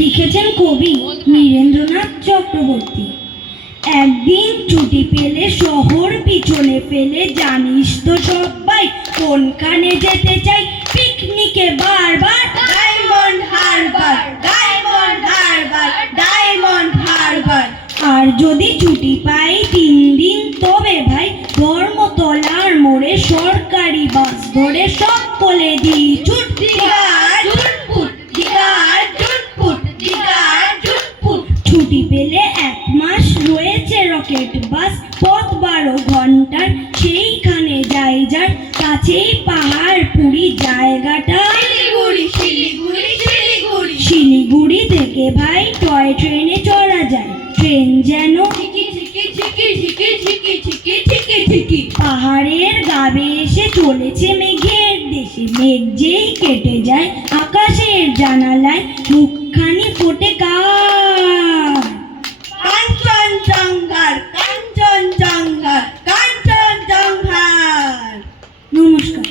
লিখেছেন কবি নীরেন্দ্রনাথ চক্রবর্তী। একদিন ছুটি পেলে শহর পিছনে ফেলে, জানিস তো সবাই কোনখানে যেতে চাই পিকনিকে বারবার? ডায়মন্ড হারবার, ডায়মন্ড হারবার, ডায়মন্ড হারবার। আর যদি ছুটি পাই 3 দিন, তবে ভাই ধর্মতলার মোড়ে সরকারি বাস ধরে সকলে দিই ছুট। দিগার ঝুটপুট, দিগার ঝুটপুট, দিগার ঝুটপুট। ছুটি পেলে 1 মাস রয়েছে রকেট বাস, পথ 12 ঘন্টার, সেইখানে যাই যার কাছেই পাহাড় পুরী জায়গাটা শিলিগুড়ি, শিলিগুড়ি, শিলিগুড়ি। শিলিগুড়ি থেকে ভাই টয় ট্রেনে চড়া যায়, ট্রেন যেন ঝিকি ঝিকি ঝিকি ঝিকি ঝিকি ঝিকি ঝিকি ঝিকি। পাহাড়ের গাবে এসে চলেছে মেঘের দেশে, মেঘ যেই কেটে যায় আকাশের জানালায় মুখখানি ফোটে কার? কাঞ্চনজঙ্ঘার, কাঞ্চনজঙ্ঘার, কাঞ্চনজঙ্ঘার। নমস্কার।